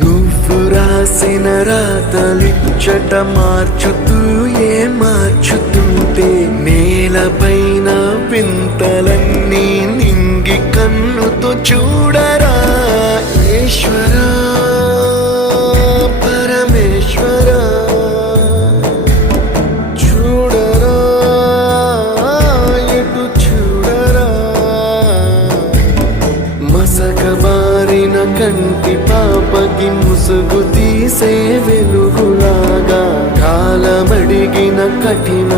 నువ్వు రాసిన రాతలిచ్చట మార్చుతూ మార్చుతుంటే నేలపైన వింతలన్నీ నింగి కన్నుతో చూడరా ఈశ్వరా పరమేశ్వరా చూడరా ఎటు చూడరా మసకబారిన కంటి పాపకి ముసుగు తీసే వెలుగులాగా కాలమడిగిన కఠిన